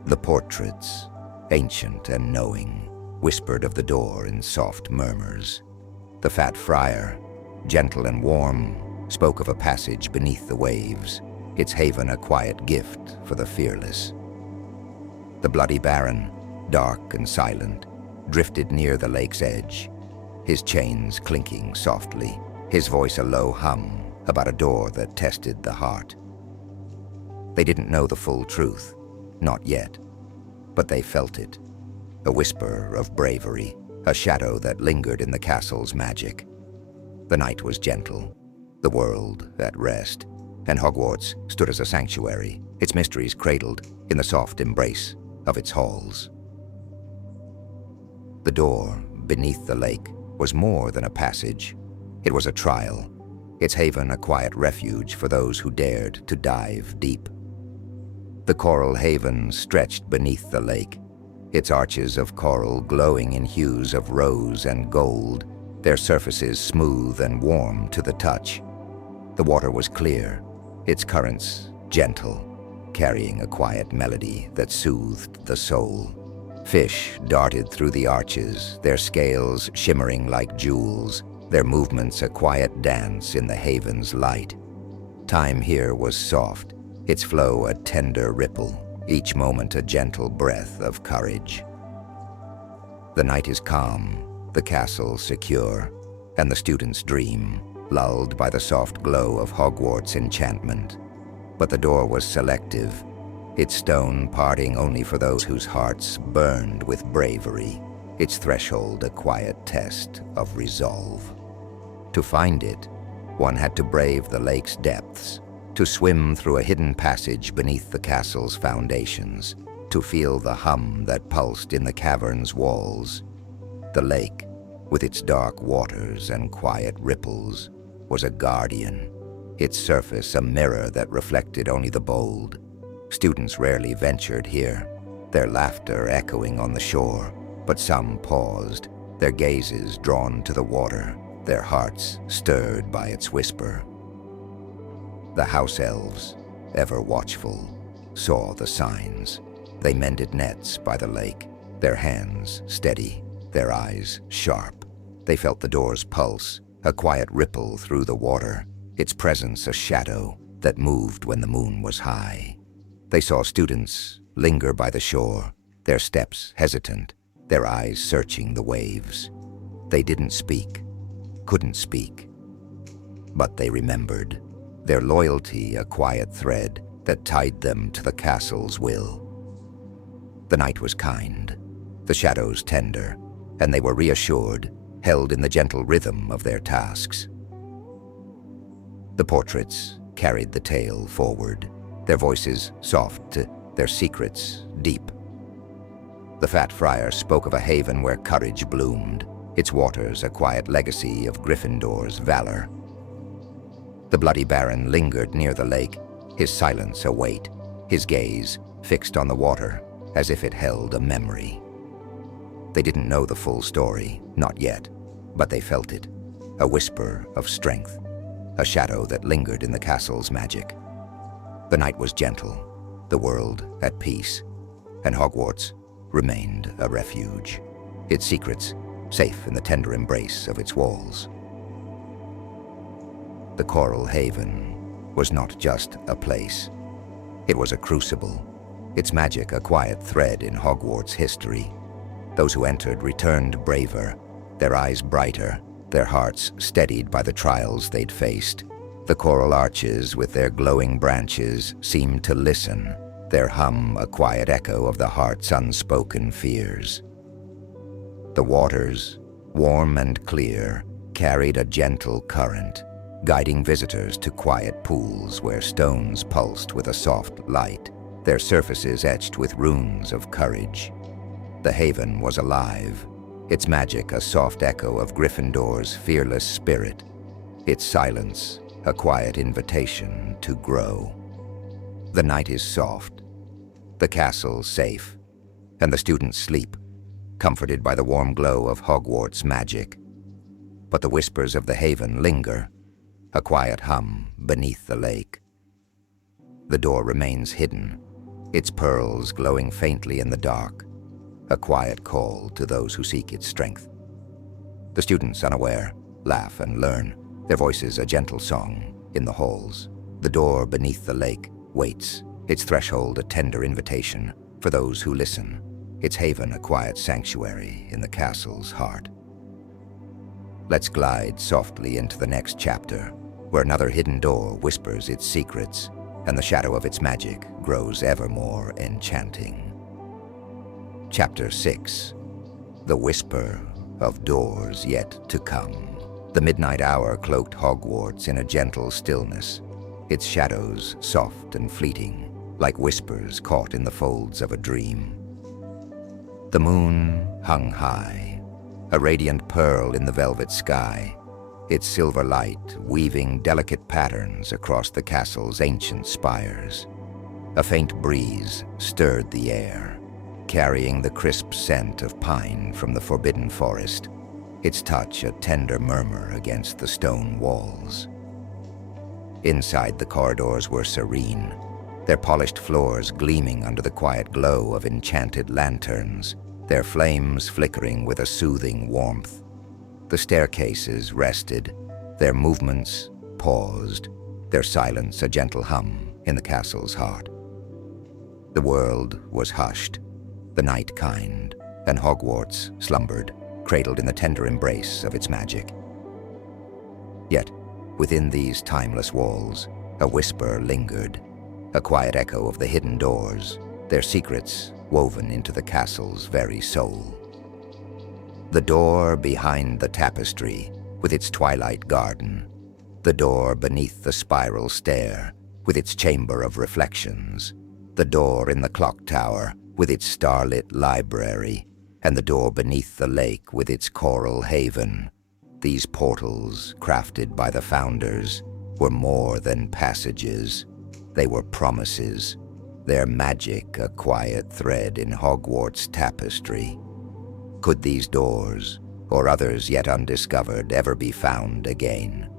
The portraits, ancient and knowing, whispered of the door in soft murmurs. The fat friar, gentle and warm, spoke of a passage beneath the waves, its haven a quiet gift for the fearless. The bloody baron, dark and silent, drifted near the lake's edge, his chains clinking softly, his voice a low hum about a door that tested the heart. They didn't know the full truth, not yet, but they felt it, a whisper of bravery, a shadow that lingered in the castle's magic. The night was gentle, the world at rest, and Hogwarts stood as a sanctuary, its mysteries cradled in the soft embrace of its halls. The door beneath the lake was more than a passage. It was a trial, its haven a quiet refuge for those who dared to dive deep. The coral haven stretched beneath the lake, its arches of coral glowing in hues of rose and gold, their surfaces smooth and warm to the touch. The water was clear, its currents gentle, carrying a quiet melody that soothed the soul. Fish darted through the arches, their scales shimmering like jewels, their movements a quiet dance in the haven's light. Time here was soft, its flow a tender ripple, each moment a gentle breath of courage. The night is calm, the castle secure, and the students dream, lulled by the soft glow of Hogwarts enchantment. But the door was selective, its stone parting only for those whose hearts burned with bravery, its threshold a quiet test of resolve. To find it, one had to brave the lake's depths, to swim through a hidden passage beneath the castle's foundations, to feel the hum that pulsed in the cavern's walls. The lake, with its dark waters and quiet ripples, was a guardian, its surface a mirror that reflected only the bold. Students rarely ventured here, their laughter echoing on the shore, but some paused, their gazes drawn to the water, their hearts stirred by its whisper. The house elves, ever watchful, saw the signs. They mended nets by the lake, their hands steady, their eyes sharp. They felt the door's pulse, a quiet ripple through the water, its presence a shadow that moved when the moon was high. They saw students linger by the shore, their steps hesitant, their eyes searching the waves. They didn't speak, couldn't speak, but they remembered, their loyalty a quiet thread that tied them to the castle's will. The night was kind, the shadows tender, and they were reassured, held in the gentle rhythm of their tasks. The portraits carried the tale forward, their voices soft, their secrets deep. The fat friar spoke of a haven where courage bloomed, its waters a quiet legacy of Gryffindor's valor. The bloody baron lingered near the lake, his silence a weight, his gaze fixed on the water as if it held a memory. They didn't know the full story, not yet, but they felt it, a whisper of strength, a shadow that lingered in the castle's magic. The night was gentle, the world at peace, and Hogwarts remained a refuge, its secrets safe in the tender embrace of its walls. The Coral Haven was not just a place. It was a crucible, its magic a quiet thread in Hogwarts history. Those who entered returned braver, their eyes brighter, their hearts steadied by the trials they'd faced. The coral arches with their glowing branches seemed to listen, their hum a quiet echo of the heart's unspoken fears. The waters, warm and clear, carried a gentle current, guiding visitors to quiet pools where stones pulsed with a soft light, their surfaces etched with runes of courage. The haven was alive, its magic a soft echo of Gryffindor's fearless spirit, its silence a quiet invitation to grow. The night is soft, the castle safe, and the students sleep, comforted by the warm glow of Hogwarts magic. But the whispers of the haven linger, a quiet hum beneath the lake. The door remains hidden, its pearls glowing faintly in the dark, a quiet call to those who seek its strength. The students, unaware, laugh and learn, their voices a gentle song in the halls. The door beneath the lake waits, its threshold a tender invitation for those who listen, its haven a quiet sanctuary in the castle's heart. Let's glide softly into the next chapter, where another hidden door whispers its secrets, and the shadow of its magic grows ever more enchanting. Chapter 6. The Whisper of Doors Yet to Come. The midnight hour cloaked Hogwarts in a gentle stillness, its shadows soft and fleeting, like whispers caught in the folds of a dream. The moon hung high, a radiant pearl in the velvet sky, its silver light weaving delicate patterns across the castle's ancient spires. A faint breeze stirred the air, carrying the crisp scent of pine from the forbidden forest, its touch a tender murmur against the stone walls. Inside, the corridors were serene, their polished floors gleaming under the quiet glow of enchanted lanterns, their flames flickering with a soothing warmth. The staircases rested, their movements paused, their silence a gentle hum in the castle's heart. The world was hushed, the night kind, and Hogwarts slumbered, cradled in the tender embrace of its magic. Yet, within these timeless walls, a whisper lingered, a quiet echo of the hidden doors, their secrets woven into the castle's very soul. The door behind the tapestry, with its twilight garden, the door beneath the spiral stair, with its chamber of reflections, the door in the clock tower, with its starlit library, and the door beneath the lake with its coral haven. These portals, crafted by the founders, were more than passages. They were promises, their magic a quiet thread in Hogwarts tapestry. Could these doors, or others yet undiscovered, ever be found again?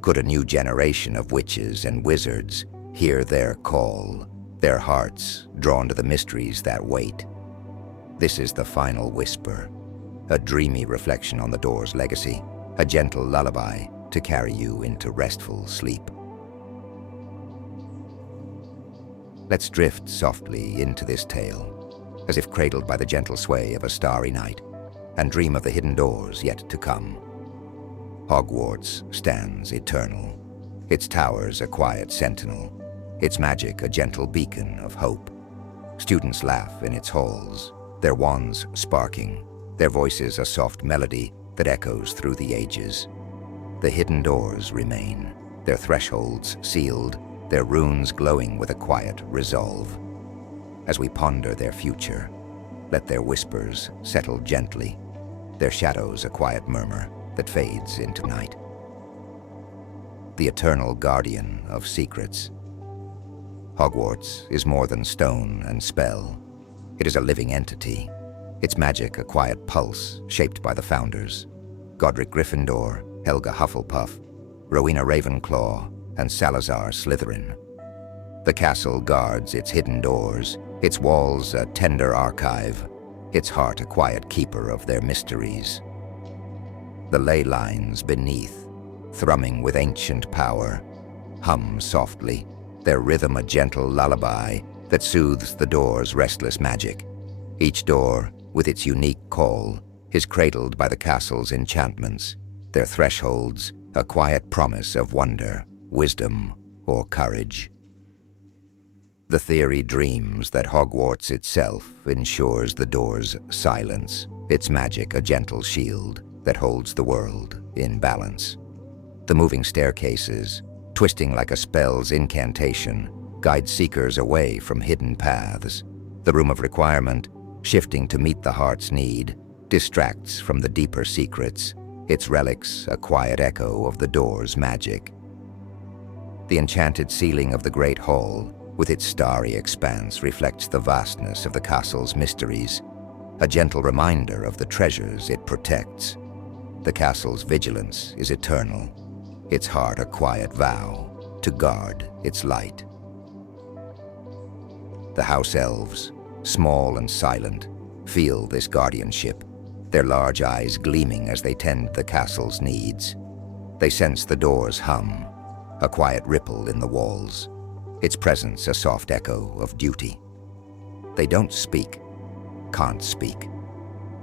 Could a new generation of witches and wizards hear their call, their hearts drawn to the mysteries that wait? This is the final whisper, a dreamy reflection on the door's legacy, a gentle lullaby to carry you into restful sleep. Let's drift softly into this tale, as if cradled by the gentle sway of a starry night, and dream of the hidden doors yet to come. Hogwarts stands eternal, its towers a quiet sentinel, its magic a gentle beacon of hope. Students laugh in its halls, their wands sparking, their voices a soft melody that echoes through the ages. The hidden doors remain, their thresholds sealed, their runes glowing with a quiet resolve. As we ponder their future, let their whispers settle gently, their shadows a quiet murmur that fades into night. The eternal guardian of secrets. Hogwarts is more than stone and spell. It is a living entity, its magic a quiet pulse shaped by the founders, Godric Gryffindor, Helga Hufflepuff, Rowena Ravenclaw, and Salazar Slytherin. The castle guards its hidden doors, its walls a tender archive, its heart a quiet keeper of their mysteries. The ley lines beneath, thrumming with ancient power, hum softly, their rhythm a gentle lullaby that soothes the door's restless magic. Each door, with its unique call, is cradled by the castle's enchantments, their thresholds a quiet promise of wonder, wisdom, or courage. The theory dreams that Hogwarts itself ensures the door's silence, its magic a gentle shield that holds the world in balance. The moving staircases, twisting like a spell's incantation, guide seekers away from hidden paths. The room of requirement, shifting to meet the heart's need, distracts from the deeper secrets, its relics a quiet echo of the door's magic. The enchanted ceiling of the great hall, with its starry expanse, reflects the vastness of the castle's mysteries, a gentle reminder of the treasures it protects. The castle's vigilance is eternal, its heart a quiet vow to guard its light. The house elves, small and silent, feel this guardianship, their large eyes gleaming as they tend the castle's needs. They sense the door's hum, a quiet ripple in the walls, its presence a soft echo of duty. They don't speak, can't speak.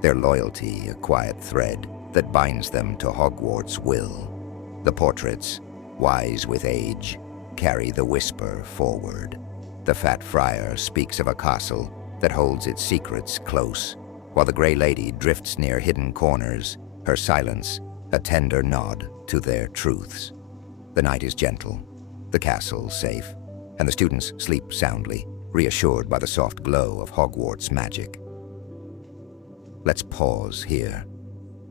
Their loyalty a quiet thread that binds them to Hogwarts' will. The portraits, wise with age, carry the whisper forward. The fat friar speaks of a castle that holds its secrets close, while the Grey Lady drifts near hidden corners, her silence a tender nod to their truths. The night is gentle, the castle safe, and the students sleep soundly, reassured by the soft glow of Hogwarts magic. Let's pause here,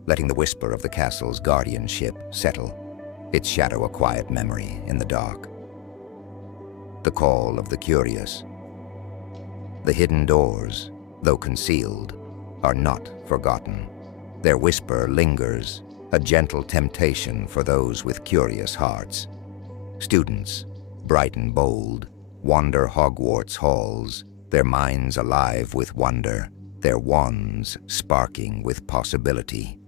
letting the whisper of the castle's guardianship settle, its shadow a quiet memory in the dark. The call of the curious. The hidden doors, though concealed, are not forgotten. Their whisper lingers, a gentle temptation for those with curious hearts. Students, bright and bold, wander Hogwarts halls, their minds alive with wonder, their wands sparking with possibility.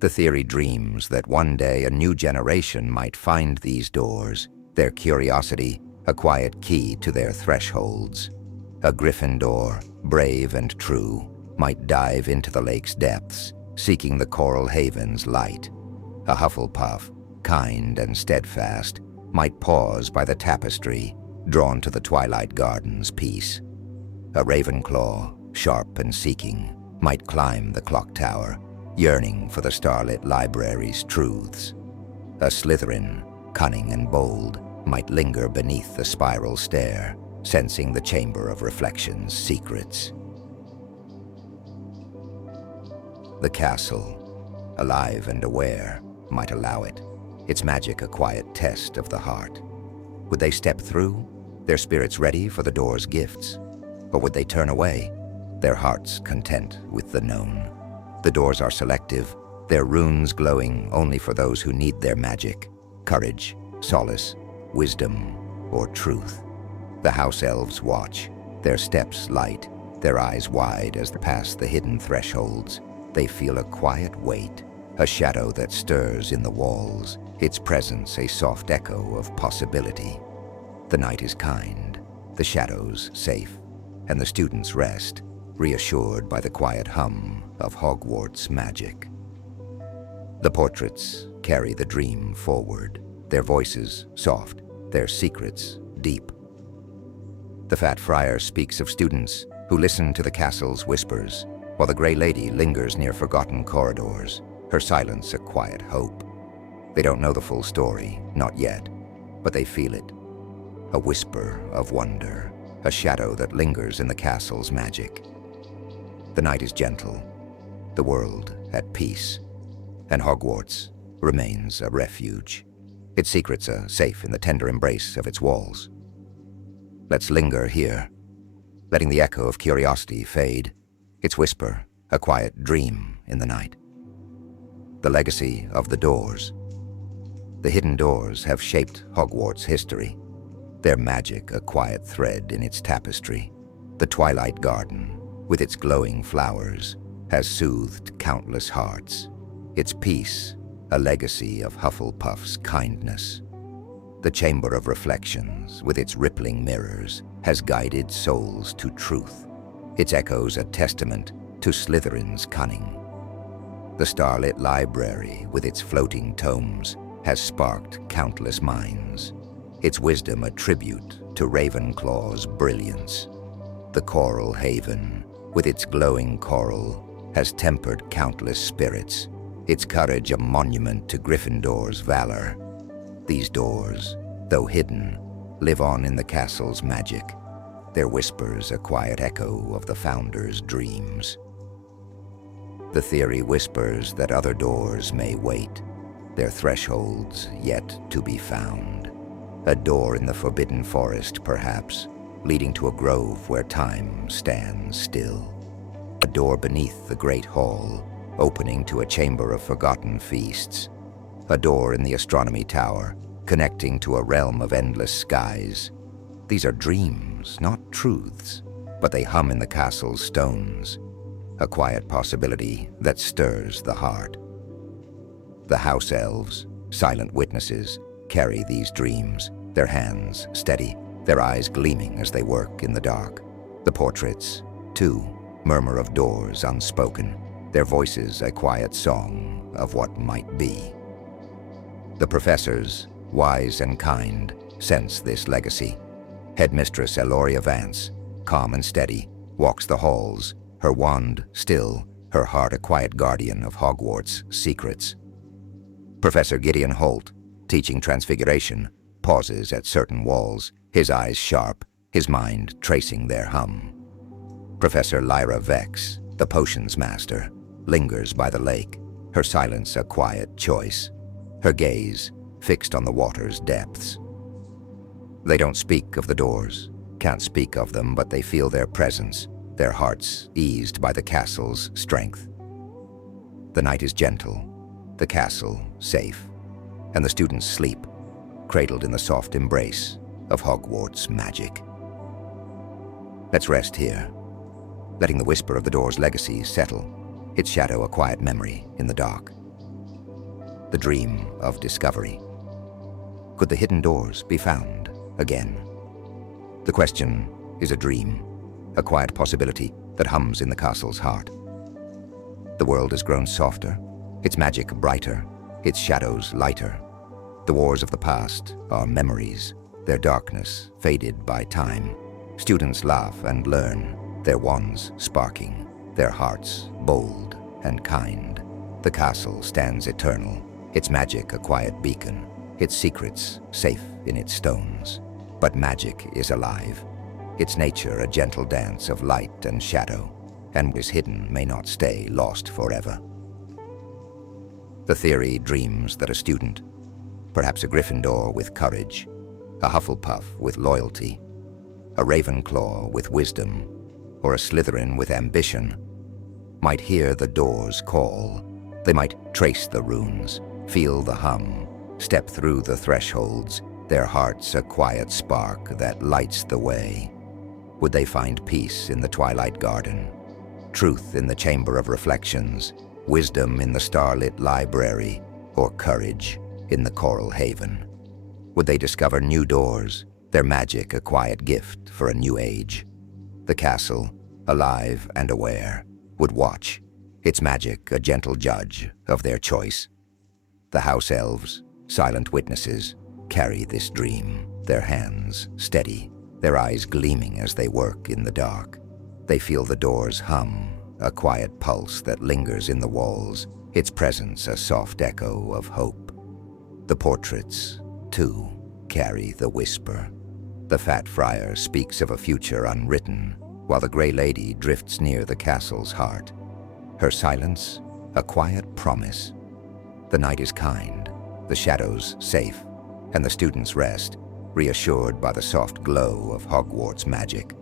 The theory dreams that one day a new generation might find these doors, their curiosity a quiet key to their thresholds. A Gryffindor, brave and true, might dive into the lake's depths, seeking the Coral Haven's light. A Hufflepuff, kind and steadfast, might pause by the Tapestry, drawn to the Twilight Garden's peace. A Ravenclaw, sharp and seeking, might climb the clock tower, yearning for the starlit library's truths. A Slytherin, cunning and bold, might linger beneath the spiral stair, sensing the chamber of reflection's secrets. The castle, alive and aware, might allow it, its magic a quiet test of the heart. Would they step through, their spirits ready for the door's gifts? Or would they turn away, their hearts content with the known? The doors are selective, their runes glowing only for those who need their magic, courage, solace, wisdom, or truth. The house elves watch, their steps light, their eyes wide as they pass the hidden thresholds. They feel a quiet weight, a shadow that stirs in the walls, its presence a soft echo of possibility. The night is kind, the shadows safe, and the students rest, reassured by the quiet hum of Hogwarts magic. The portraits carry the dream forward, their voices soft, their secrets deep. The fat friar speaks of students who listen to the castle's whispers, while the Grey Lady lingers near forgotten corridors, her silence a quiet hope. They don't know the full story, not yet, but they feel it. A whisper of wonder, a shadow that lingers in the castle's magic. The night is gentle, the world at peace, and Hogwarts remains a refuge. Its secrets are safe in the tender embrace of its walls. Let's linger here, letting the echo of curiosity fade, its whisper a quiet dream in the night. The legacy of the doors. The hidden doors have shaped Hogwarts' history, their magic a quiet thread in its tapestry. The Twilight Garden, with its glowing flowers, has soothed countless hearts, its peace a legacy of Hufflepuff's kindness. The Chamber of Reflections, with its rippling mirrors, has guided souls to truth, its echoes a testament to Slytherin's cunning. The starlit library, with its floating tomes, has sparked countless minds, its wisdom a tribute to Ravenclaw's brilliance. The Coral Haven, with its glowing coral, has tempered countless spirits, its courage a monument to Gryffindor's valor. These doors, though hidden, live on in the castle's magic, their whispers a quiet echo of the founder's dreams. The theory whispers that other doors may wait, their thresholds yet to be found. A door in the forbidden forest, perhaps, leading to a grove where time stands still. A door beneath the great hall, opening to a chamber of forgotten feasts. A door in the astronomy tower, connecting to a realm of endless skies. These are dreams, not truths, but they hum in the castle's stones. A quiet possibility that stirs the heart. The house elves, silent witnesses, carry these dreams, their hands steady, their eyes gleaming as they work in the dark. The portraits, too, murmur of doors unspoken, their voices a quiet song of what might be. The professors, wise and kind, sense this legacy. Headmistress Eloria Vance, calm and steady, walks the halls, her wand still, her heart a quiet guardian of Hogwarts' secrets. Professor Gideon Holt, teaching transfiguration, pauses at certain walls, his eyes sharp, his mind tracing their hum. Professor Lyra Vex, the potions master, lingers by the lake, her silence a quiet choice, her gaze fixed on the water's depths. They don't speak of the doors, can't speak of them, but they feel their presence, their hearts eased by the castle's strength. The night is gentle, the castle safe, and the students sleep, cradled in the soft embrace of Hogwarts magic. Let's rest here, letting the whisper of the door's legacy settle, its shadow a quiet memory in the dark. The dream of discovery. Could the hidden doors be found again? The question is a dream, a quiet possibility that hums in the castle's heart. The world has grown softer, its magic brighter, its shadows lighter. The wars of the past are memories, their darkness faded by time. Students laugh and learn, their wands sparking, their hearts bold and kind. The castle stands eternal, its magic a quiet beacon, its secrets safe in its stones. But magic is alive, its nature a gentle dance of light and shadow, and what is hidden may not stay lost forever. The theory dreams that a student, perhaps a Gryffindor with courage, a Hufflepuff with loyalty, a Ravenclaw with wisdom, or a Slytherin with ambition, might hear the doors call. They might trace the runes, feel the hum, step through the thresholds, their hearts a quiet spark that lights the way. Would they find peace in the Twilight Garden, truth in the Chamber of Reflections, wisdom in the starlit library, or courage in the Coral Haven? Would they discover new doors, their magic a quiet gift for a new age? The castle, alive and aware, would watch, its magic a gentle judge of their choice. The house elves, silent witnesses, carry this dream, their hands steady, their eyes gleaming as they work in the dark. They feel the doors hum, a quiet pulse that lingers in the walls, its presence a soft echo of hope. The portraits, too, carry the whisper. The fat friar speaks of a future unwritten, while the Grey Lady drifts near the castle's heart. Her silence, a quiet promise. The night is kind, the shadows safe, and the students rest, reassured by the soft glow of Hogwarts magic.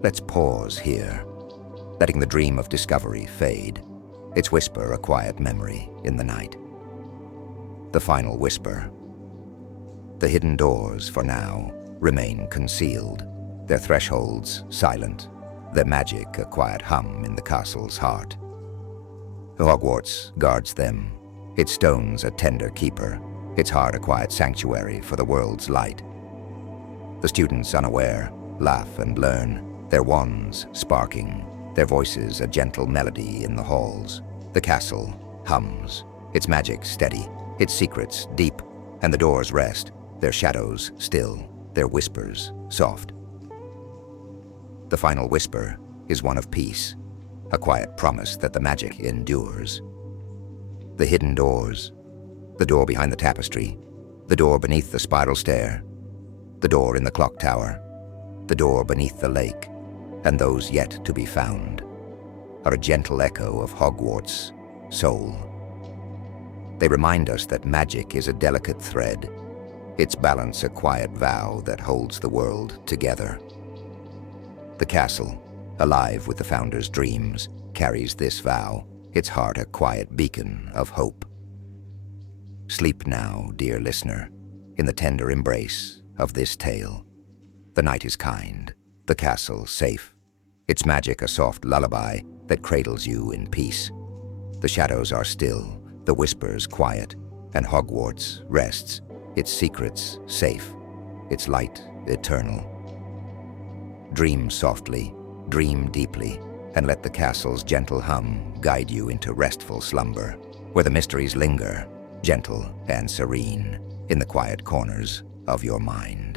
Let's pause here, letting the dream of discovery fade, its whisper a quiet memory in the night. The final whisper. The hidden doors, for now, remain concealed, their thresholds silent, their magic a quiet hum in the castle's heart. Hogwarts guards them, its stones a tender keeper, its heart a quiet sanctuary for the world's light. The students unaware laugh and learn, their wands sparking, their voices a gentle melody in the halls. The castle hums, its magic steady, its secrets deep, and the doors rest, their shadows still, their whispers soft. The final whisper is one of peace, a quiet promise that the magic endures. The hidden doors, the door behind the tapestry, the door beneath the spiral stair, the door in the clock tower, the door beneath the lake, and those yet to be found. are a gentle echo of Hogwarts' soul. They remind us that magic is a delicate thread, its balance a quiet vow that holds the world together. The castle, alive with the founder's dreams, carries this vow, its heart a quiet beacon of hope. Sleep now, dear listener, in the tender embrace of this tale. The night is kind, the castle safe, its magic a soft lullaby that cradles you in peace. The shadows are still, the whispers quiet, and Hogwarts rests, its secrets safe, its light eternal. Dream softly, dream deeply, and let the castle's gentle hum guide you into restful slumber, where the mysteries linger, gentle and serene, in the quiet corners of your mind.